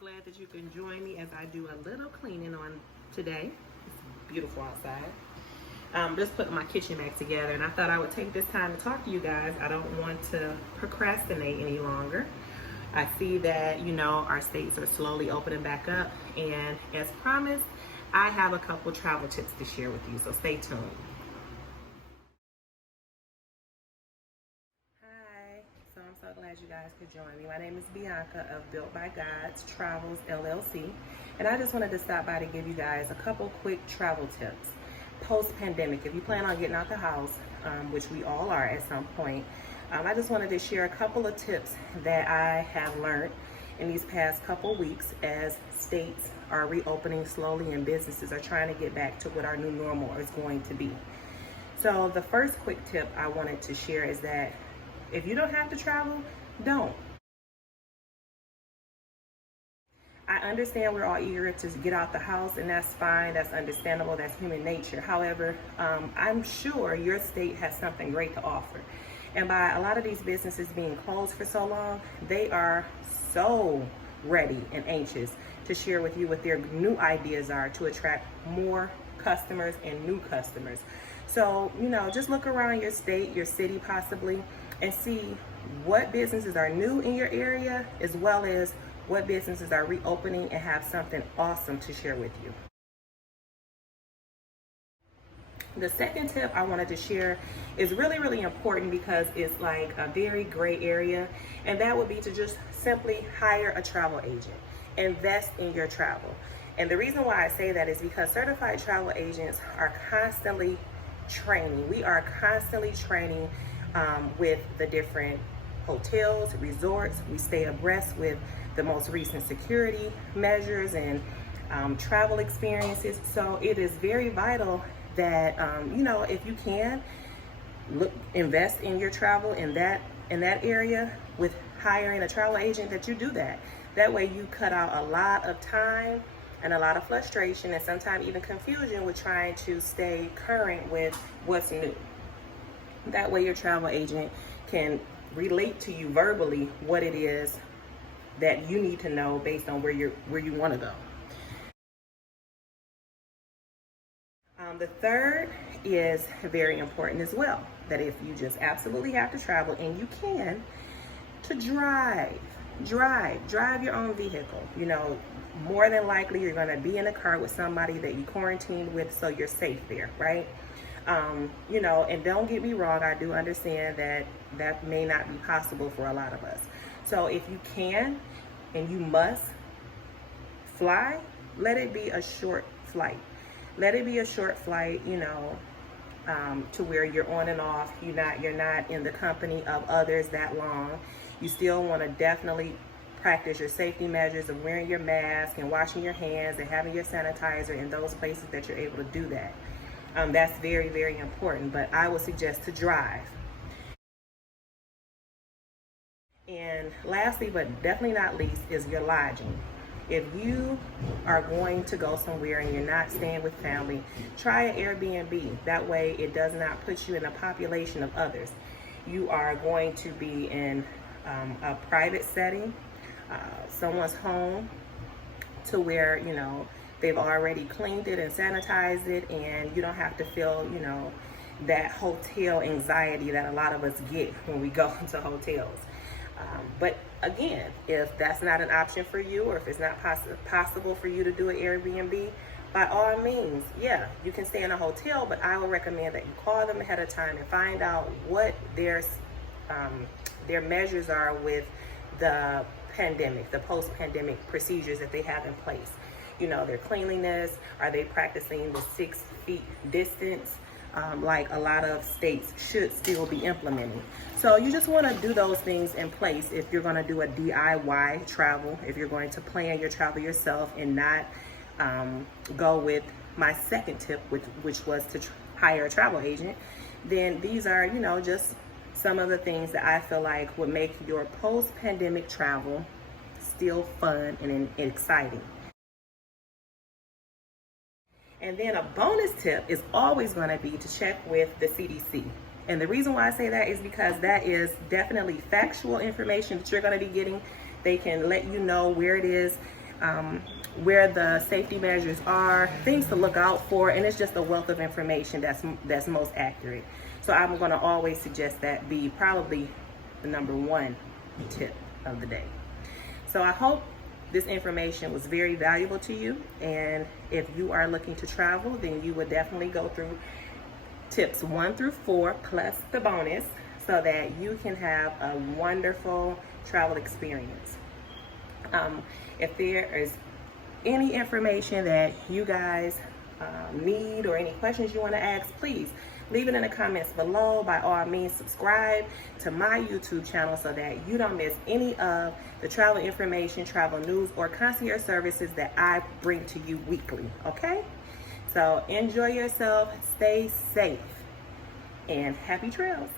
glad that you can join me as I do a little cleaning on today. It's beautiful outside. Just putting my kitchen back together, and I thought I would take this time to talk to you guys. I don't want to procrastinate any longer. I see that, our states are slowly opening back up, and as promised, I have a couple travel tips to share with you, so stay tuned. Hi, so I'm so glad you guys could join me. My name is Bianca of BuiltByGodTravels LLC, and I just wanted to stop by to give you guys a couple quick travel tips. Post-pandemic, if you plan on getting out the house, which we all are at some point, I just wanted to share a couple of tips that I have learned in these past couple weeks as states are reopening slowly and businesses are trying to get back to what our new normal is going to be. So the first quick tip I wanted to share is that if you don't have to travel, don't. I understand we're all eager to get out the house, and that's fine, that's understandable, that's human nature. However, I'm sure your state has something great to offer. And by a lot of these businesses being closed for so long, they are so ready and anxious to share with you what their new ideas are to attract more customers and new customers. So, just look around your state, your city possibly, and see what businesses are new in your area, as well as what businesses are reopening and have something awesome to share with you. The second tip I wanted to share is really, really important because it's like a very gray area, and that would be to just simply hire a travel agent. Invest in your travel. And the reason why I say that is because certified travel agents are constantly training. We are constantly training with the different hotels, resorts. We stay abreast with the most recent security measures and travel experiences. So it is very vital that if you can invest in your travel in that area with hiring a travel agent, that you do that. That way you cut out a lot of time and a lot of frustration and sometimes even confusion with trying to stay current with what's new. That way your travel agent can relate to you verbally what it is that you need to know based on where you want to go. The third is very important as well, that if you just absolutely have to travel and you can, to drive your own vehicle. More than likely you're going to be in a car with somebody that you quarantined with, so you're safe there, right? And don't get me wrong, I do understand that may not be possible for a lot of us. So if you can and you must fly, let it be a short flight. Let it be a short flight, to where you're on and off. You're not in the company of others that long. You still want to definitely practice your safety measures of wearing your mask and washing your hands and having your sanitizer in those places that you're able to do that. That's very, very important, but I would suggest to drive. And lastly, but definitely not least, is your lodging. If you are going to go somewhere and you're not staying with family, try an Airbnb. That way it does not put you in a population of others. You are going to be in a private setting, someone's home, to where, they've already cleaned it and sanitized it, and you don't have to feel, that hotel anxiety that a lot of us get when we go into hotels. But again, if that's not an option for you, or if it's not possible for you to do an Airbnb, by all means, you can stay in a hotel, but I would recommend that you call them ahead of time and find out what their measures are with the pandemic, the post-pandemic procedures that they have in place. Their cleanliness, are they practicing the 6 feet distance? Like a lot of states should still be implementing. So you just want to do those things in place if you're going to do a DIY travel, if you're going to plan your travel yourself and not go with my second tip, which was to hire a travel agent. Then these are, just some of the things that I feel like would make your post-pandemic travel still fun and exciting. And then a bonus tip is always going to be to check with the CDC. And the reason why I say that is because that is definitely factual information that you're going to be getting. They can let you know where it is where the safety measures are, things to look out for, and it's just a wealth of information that's most accurate. So I'm going to always suggest that be probably the number one tip of the day. So I hope this information was very valuable to you, and if you are looking to travel, then you would definitely go through tips 1 through 4 plus the bonus so that you can have a wonderful travel experience. If there is any information that you guys need or any questions you want to ask, please leave it in the comments below. By all means, subscribe to my YouTube channel so that you don't miss any of the travel information, travel news, or concierge services that I bring to you weekly, okay? So enjoy yourself, stay safe, and happy trails.